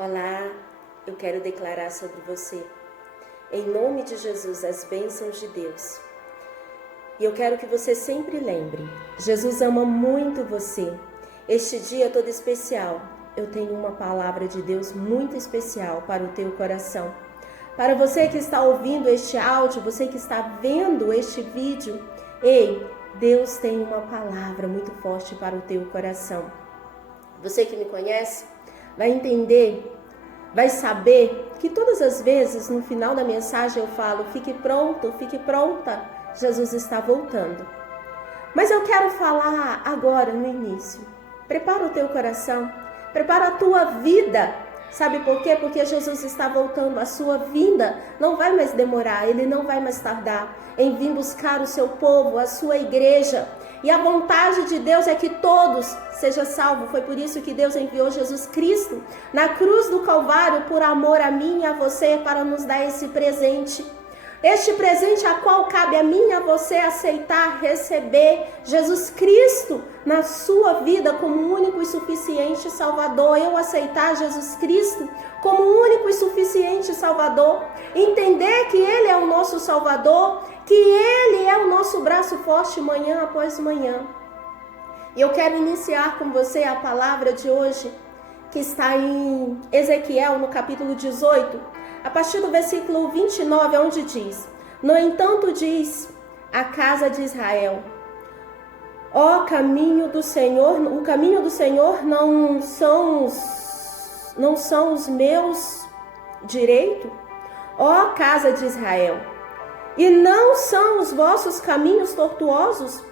Olá, eu quero declarar sobre você, em nome de Jesus, as bênçãos de Deus. E eu quero que você sempre lembre, Jesus ama muito você. Este dia todo especial, eu tenho uma palavra de Deus muito especial para o teu coração. Para você que está ouvindo este áudio, você que está vendo este vídeo, ei, Deus tem uma palavra muito forte para o teu coração. Você que me conhece, vai entender, vai saber que todas as vezes no final da mensagem eu falo, fique pronto, fique pronta, Jesus está voltando. Mas eu quero falar agora no início, prepara o teu coração, prepara a tua vida. Sabe por quê? Porque Jesus está voltando, a sua vinda não vai mais demorar, Ele não vai mais tardar em vir buscar o seu povo, a sua igreja. E a vontade de Deus é que todos sejam salvos. Foi por isso que Deus enviou Jesus Cristo na cruz do Calvário, por amor a mim e a você, para nos dar esse presente. Este presente a qual cabe a mim e a você aceitar, receber Jesus Cristo na sua vida como único e suficiente Salvador. Eu aceitar Jesus Cristo como único e suficiente Salvador. Entender que Ele é o nosso Salvador, que Ele é o nosso braço forte manhã após manhã. E eu quero iniciar com você a palavra de hoje, que está em Ezequiel, no capítulo 18. A partir do versículo 29, onde diz: No entanto diz a casa de Israel, ó caminho do Senhor, o caminho do Senhor não são os meus direitos, ó casa de Israel, e não são os vossos caminhos tortuosos?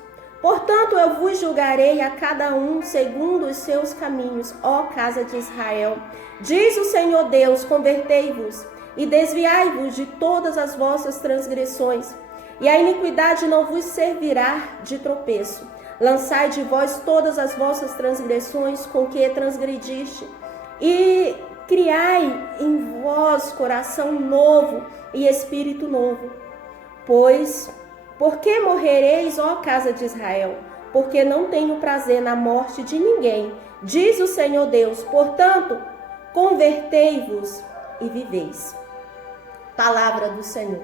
Portanto, eu vos julgarei a cada um segundo os seus caminhos, ó casa de Israel. Diz o Senhor Deus: convertei-vos e desviai-vos de todas as vossas transgressões, e a iniquidade não vos servirá de tropeço. Lançai de vós todas as vossas transgressões com que transgrediste, e criai em vós coração novo e espírito novo. Pois, por que morrereis, ó casa de Israel? Porque não tenho prazer na morte de ninguém, diz o Senhor Deus. Portanto, convertei-vos e viveis. Palavra do Senhor.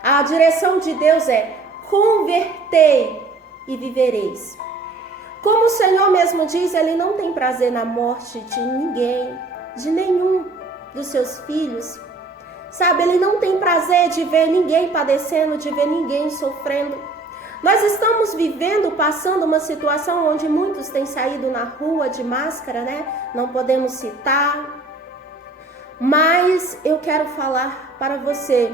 A direção de Deus é: convertei e vivereis. Como o Senhor mesmo diz, Ele não tem prazer na morte de ninguém, de nenhum dos seus filhos. Sabe, Ele não tem prazer de ver ninguém padecendo, de ver ninguém sofrendo. Nós estamos vivendo, passando uma situação onde muitos têm saído na rua de máscara, né? Não podemos citar. Mas eu quero falar para você,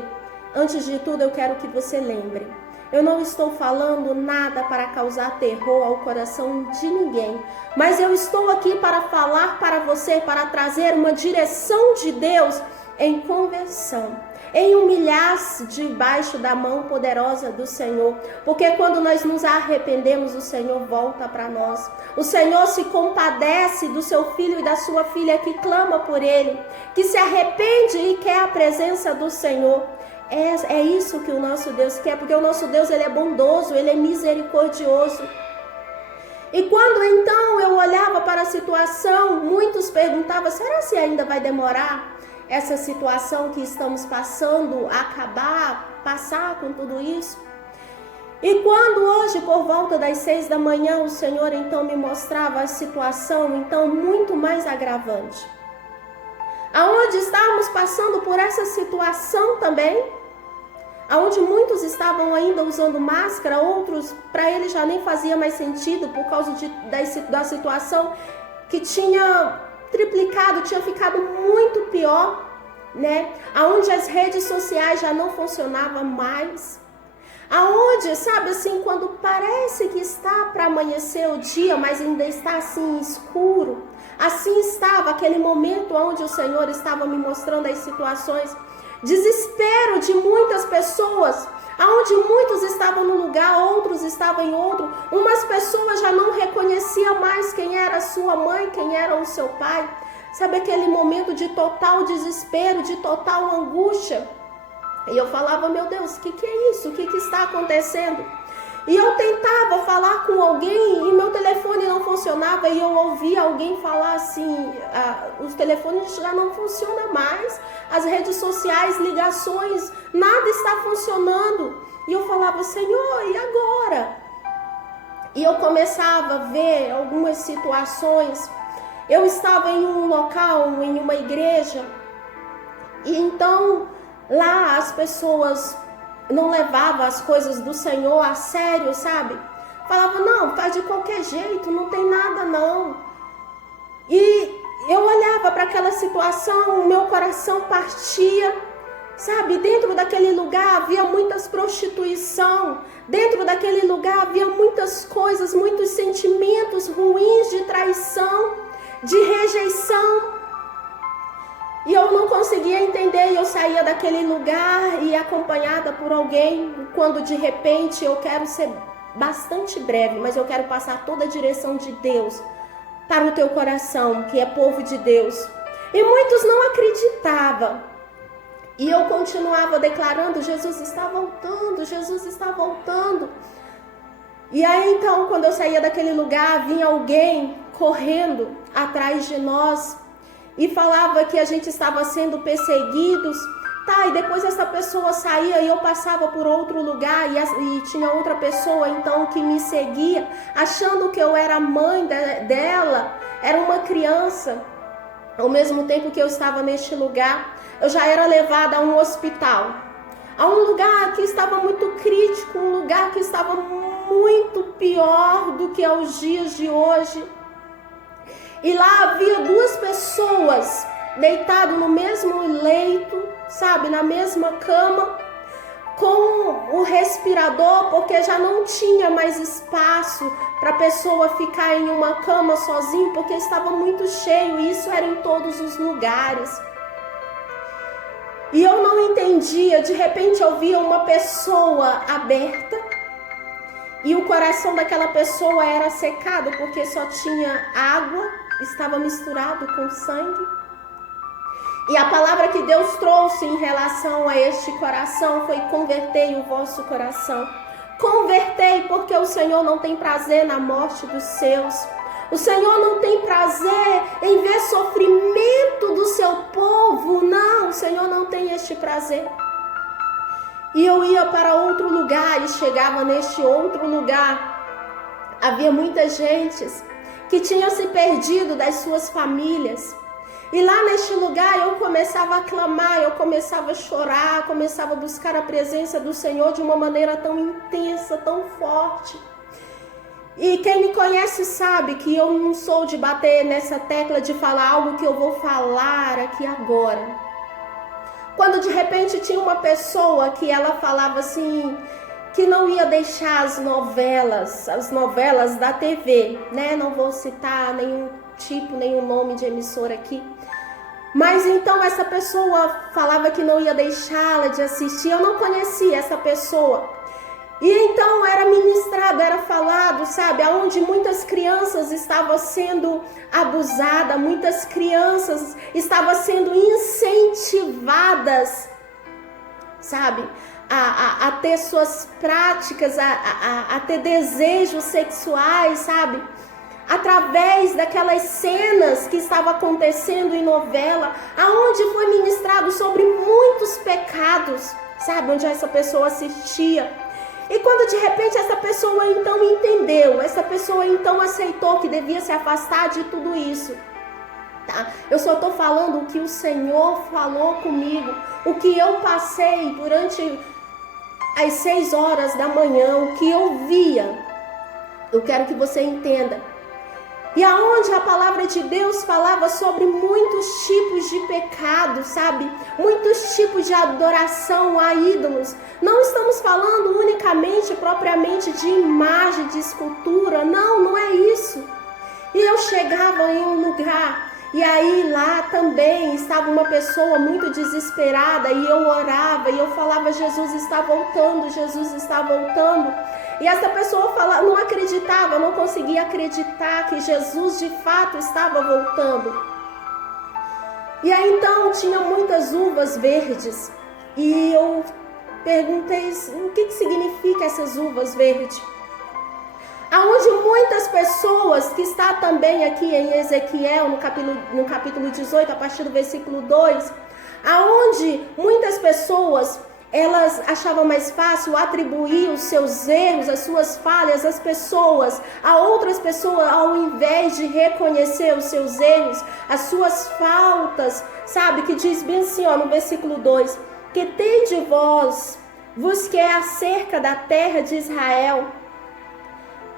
antes de tudo eu quero que você lembre, eu não estou falando nada para causar terror ao coração de ninguém, mas eu estou aqui para falar para você, para trazer uma direção de Deus em conversão, em humilhar-se debaixo da mão poderosa do Senhor, porque quando nós nos arrependemos, o Senhor volta para nós. O Senhor se compadece do seu filho e da sua filha que clama por Ele, que se arrepende e quer a presença do Senhor. É isso que o nosso Deus quer, porque o nosso Deus, Ele é bondoso, Ele é misericordioso. E quando então eu olhava para a situação, muitos perguntavam: será que ainda vai demorar essa situação que estamos passando a acabar, passar com tudo isso? E quando hoje, por volta das 6 da manhã, o Senhor então me mostrava a situação então muito mais agravante, aonde estávamos passando por essa situação também, aonde muitos estavam ainda usando máscara, outros para eles já nem fazia mais sentido por causa da situação que tinha triplicado, tinha ficado muito pior, né? Aonde as redes sociais já não funcionavam mais, aonde, sabe assim, quando parece que está para amanhecer o dia, mas ainda está assim escuro, assim estava aquele momento onde o Senhor estava me mostrando as situações, desespero de muitas pessoas, aonde muitos estavam num lugar, outros estavam em outro. Umas pessoas já não reconheciam mais quem era a sua mãe, quem era o seu pai. Sabe aquele momento de total desespero, de total angústia? E eu falava: meu Deus, o que é isso? O que está acontecendo? E eu tentava falar com alguém e meu telefone não funcionava e eu ouvia alguém falar assim, os telefones já não funcionam mais, as redes sociais, ligações, nada está funcionando. E eu falava, Senhor, e agora? E eu começava a ver algumas situações. Eu estava em um local, em uma igreja, e então lá as pessoas não levavam as coisas do Senhor a sério, sabe? Falava, não, faz de qualquer jeito, não tem nada não. E eu olhava para aquela situação, o meu coração partia, sabe? Dentro daquele lugar havia muitas prostituição, dentro daquele lugar havia muitas coisas, muitos sentimentos ruins de traição, de rejeição. E eu não conseguia entender, e eu saía daquele lugar e acompanhada por alguém, quando de repente eu quero ser bastante breve, mas eu quero passar toda a direção de Deus para o teu coração, que é povo de Deus. E muitos não acreditavam. E eu continuava declarando, Jesus está voltando, Jesus está voltando. E aí então, quando eu saía daquele lugar, vinha alguém correndo atrás de nós e falava que a gente estava sendo perseguidos. Tá, e depois essa pessoa saía e eu passava por outro lugar e tinha outra pessoa então que me seguia, achando que eu era a mãe dela, era uma criança. Ao mesmo tempo que eu estava neste lugar, eu já era levada a um hospital, a um lugar que estava muito crítico, um lugar que estava muito pior do que aos dias de hoje. E lá havia duas pessoas deitadas no mesmo leito, sabe, na mesma cama, com o respirador, porque já não tinha mais espaço para a pessoa ficar em uma cama sozinha, porque estava muito cheio, e isso era em todos os lugares. E eu não entendia, de repente eu via uma pessoa aberta, e o coração daquela pessoa era secado, porque só tinha água, estava misturado com sangue. E a palavra que Deus trouxe em relação a este coração foi: convertei o vosso coração. Convertei, porque o Senhor não tem prazer na morte dos seus. O Senhor não tem prazer em ver sofrimento do seu povo. Não, o Senhor não tem este prazer. E eu ia para outro lugar e chegava neste outro lugar. Havia muita gente que tinha se perdido das suas famílias. E lá neste lugar eu começava a clamar, eu começava a chorar, começava a buscar a presença do Senhor de uma maneira tão intensa, tão forte. E quem me conhece sabe que eu não sou de bater nessa tecla de falar algo que eu vou falar aqui agora. Quando de repente tinha uma pessoa que ela falava assim, que não ia deixar as novelas da TV, né? Não vou citar nenhum tipo, nenhum nome de emissora aqui. Mas então essa pessoa falava que não ia deixá-la de assistir. Eu não conhecia essa pessoa. E então era ministrado, era falado, sabe? Aonde muitas crianças estavam sendo abusadas, muitas crianças estavam sendo incentivadas, sabe? A ter suas práticas, a ter desejos sexuais, sabe? Através daquelas cenas que estavam acontecendo em novela, aonde foi ministrado sobre muitos pecados, sabe? Onde essa pessoa assistia. E quando de repente essa pessoa então entendeu, essa pessoa então aceitou que devia se afastar de tudo isso. Tá? Eu só estou falando o que o Senhor falou comigo, o que eu passei durante as 6 horas da manhã, o que eu via. Eu quero que você entenda. E aonde a palavra de Deus falava sobre muitos tipos de pecado, sabe? Muitos tipos de adoração a ídolos. Não estamos falando unicamente, propriamente de imagem, de escultura. Não, não é isso. E eu chegava em um lugar, e aí lá também estava uma pessoa muito desesperada, e eu orava, e eu falava, Jesus está voltando, Jesus está voltando. E essa pessoa não acreditava, não conseguia acreditar que Jesus de fato estava voltando. E aí então tinha muitas uvas verdes. E eu perguntei, o que significa essas uvas verdes? aonde muitas pessoas, que está também aqui em Ezequiel, no capítulo 18, a partir do versículo 2, aonde muitas pessoas, elas achavam mais fácil atribuir os seus erros, as suas falhas, as pessoas, a outras pessoas, ao invés de reconhecer os seus erros, as suas faltas, sabe? Que diz bem assim, no versículo 2, que tende vós, vos que é acerca da terra de Israel,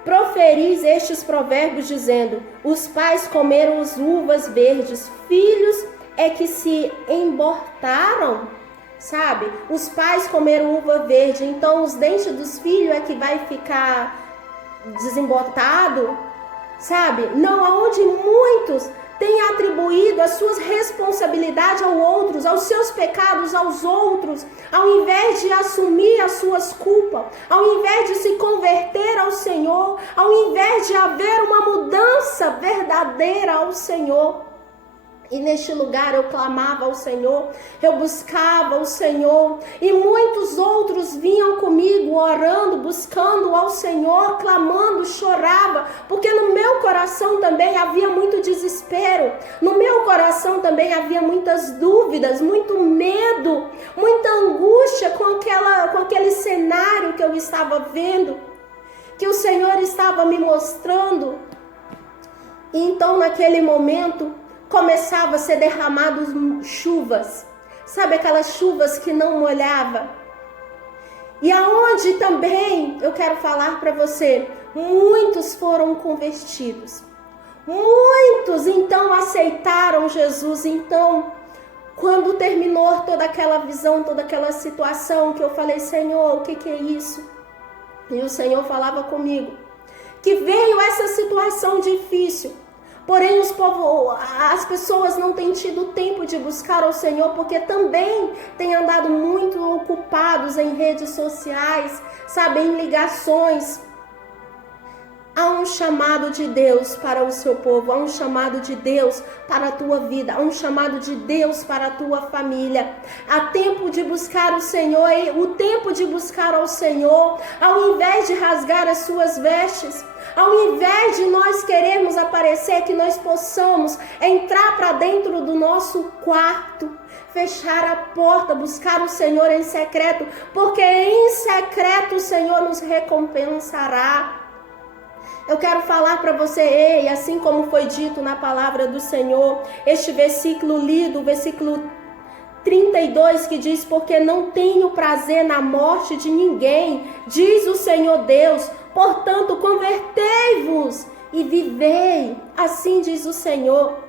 proferis estes provérbios dizendo, os pais comeram as uvas verdes, filhos é que se embortaram, sabe? Os pais comeram uva verde, então os dentes dos filhos é que vai ficar desembotado, sabe? Não, aonde muitos têm atribuído as suas responsabilidades aos seus pecados aos outros, ao invés de assumir as suas culpas, ao invés de se converter ao Senhor, ao invés de haver uma mudança verdadeira ao Senhor. E neste lugar eu clamava ao Senhor, eu buscava o Senhor, e muitos outros vinham comigo orando, buscando ao Senhor, clamando, chorava, porque no meu coração também havia muito desespero, no meu coração também havia muitas dúvidas, muito medo, muita angústia com aquele cenário que eu estava vendo, que o Senhor estava me mostrando. E então naquele momento começava a ser derramadas chuvas, sabe, aquelas chuvas que não molhava. E aonde também eu quero falar para você, muitos foram convertidos, muitos então aceitaram Jesus. Então, quando terminou toda aquela visão, toda aquela situação, que eu falei, Senhor, o que é isso? E o Senhor falava comigo, que veio essa situação difícil, porém as pessoas não têm tido tempo de buscar ao Senhor, porque também têm andado muito ocupados em redes sociais, sabe, em ligações. Há um chamado de Deus para o seu povo, há um chamado de Deus para a tua vida, há um chamado de Deus para a tua família. Há tempo de buscar o Senhor, e o tempo de buscar ao Senhor, ao invés de rasgar as suas vestes, ao invés de nós querermos aparecer, que nós possamos entrar para dentro do nosso quarto, fechar a porta, buscar o Senhor em secreto, porque em secreto o Senhor nos recompensará. Eu quero falar para você, e assim como foi dito na palavra do Senhor, este versículo lido, o versículo 32, que diz, porque não tenho prazer na morte de ninguém, diz o Senhor Deus, portanto convertei-vos e vivei, assim diz o Senhor.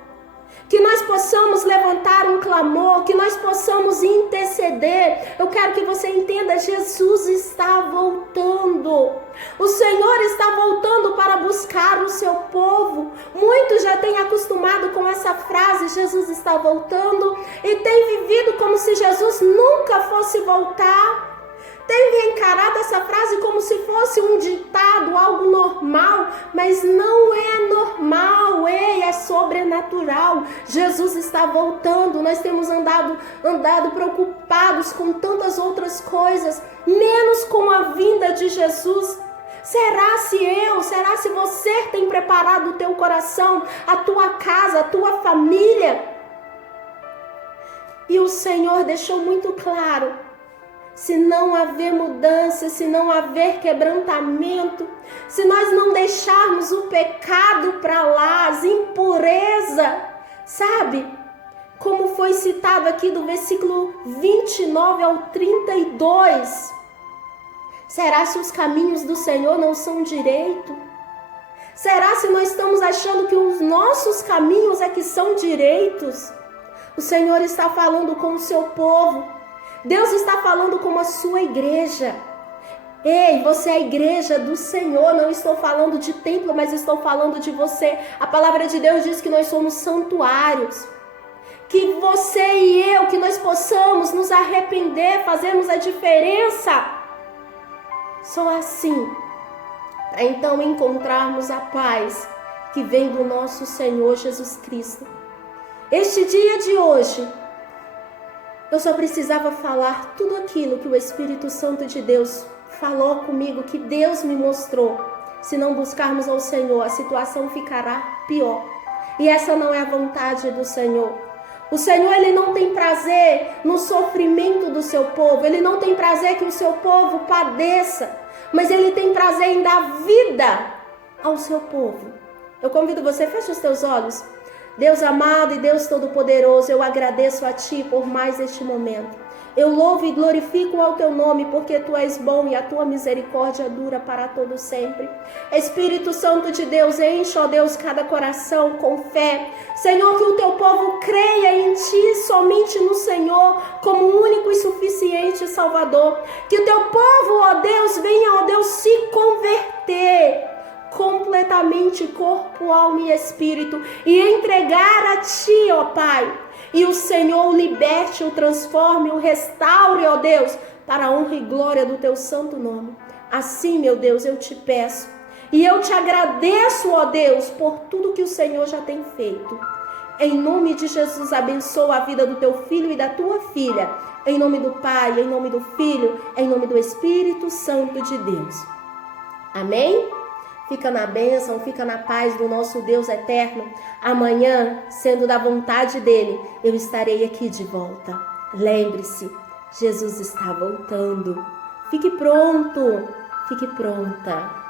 Que nós possamos levantar um clamor, que nós possamos interceder. Eu quero que você entenda, Jesus está voltando. O Senhor está voltando para buscar o seu povo. Muitos já têm acostumado com essa frase, Jesus está voltando, e têm vivido como se Jesus nunca fosse voltar. Tem encarado essa frase como se fosse um ditado, algo normal, mas não é normal, é sobrenatural. Jesus está voltando, nós temos andado preocupados com tantas outras coisas, menos com a vinda de Jesus. Será se você tem preparado o teu coração, a tua casa, a tua família? E o Senhor deixou muito claro, se não haver mudança, se não haver quebrantamento, se nós não deixarmos o pecado para lá, as impurezas, sabe? Como foi citado aqui do versículo 29 ao 32. Será se os caminhos do Senhor não são direito? Será se nós estamos achando que os nossos caminhos é que são direitos? O Senhor está falando com o seu povo. Deus está falando com a sua igreja. Ei, você é a igreja do Senhor. Não estou falando de templo, mas estou falando de você. A palavra de Deus diz que nós somos santuários. Que você e eu, que nós possamos nos arrepender, fazermos a diferença. Só assim, para então encontrarmos a paz que vem do nosso Senhor Jesus Cristo. Este dia de hoje, eu só precisava falar tudo aquilo que o Espírito Santo de Deus falou comigo, que Deus me mostrou. Se não buscarmos ao Senhor, a situação ficará pior. E essa não é a vontade do Senhor. O Senhor, Ele não tem prazer no sofrimento do seu povo. Ele não tem prazer que o seu povo padeça. Mas Ele tem prazer em dar vida ao seu povo. Eu convido você, feche os teus olhos. Deus amado e Deus todo-poderoso, eu agradeço a Ti por mais este momento. Eu louvo e glorifico ao Teu nome, porque Tu és bom e a Tua misericórdia dura para todo sempre. Espírito Santo de Deus, enche, ó Deus, cada coração com fé. Senhor, que o Teu povo creia em Ti, somente no Senhor, como único e suficiente Salvador. Que o Teu povo, ó Deus, venha, ó Deus, se converter completamente, corpo, alma e espírito, e entregar a Ti, ó Pai. E o Senhor o liberte, o transforme, o restaure, ó Deus, para a honra e glória do Teu santo nome. Assim, meu Deus, eu te peço. E eu te agradeço, ó Deus, por tudo que o Senhor já tem feito. Em nome de Jesus, abençoa a vida do Teu filho e da Tua filha. Em nome do Pai, em nome do Filho, em nome do Espírito Santo de Deus. Amém? Fica na bênção, fica na paz do nosso Deus eterno. Amanhã, sendo da vontade dEle, eu estarei aqui de volta. Lembre-se, Jesus está voltando. Fique pronto, fique pronta.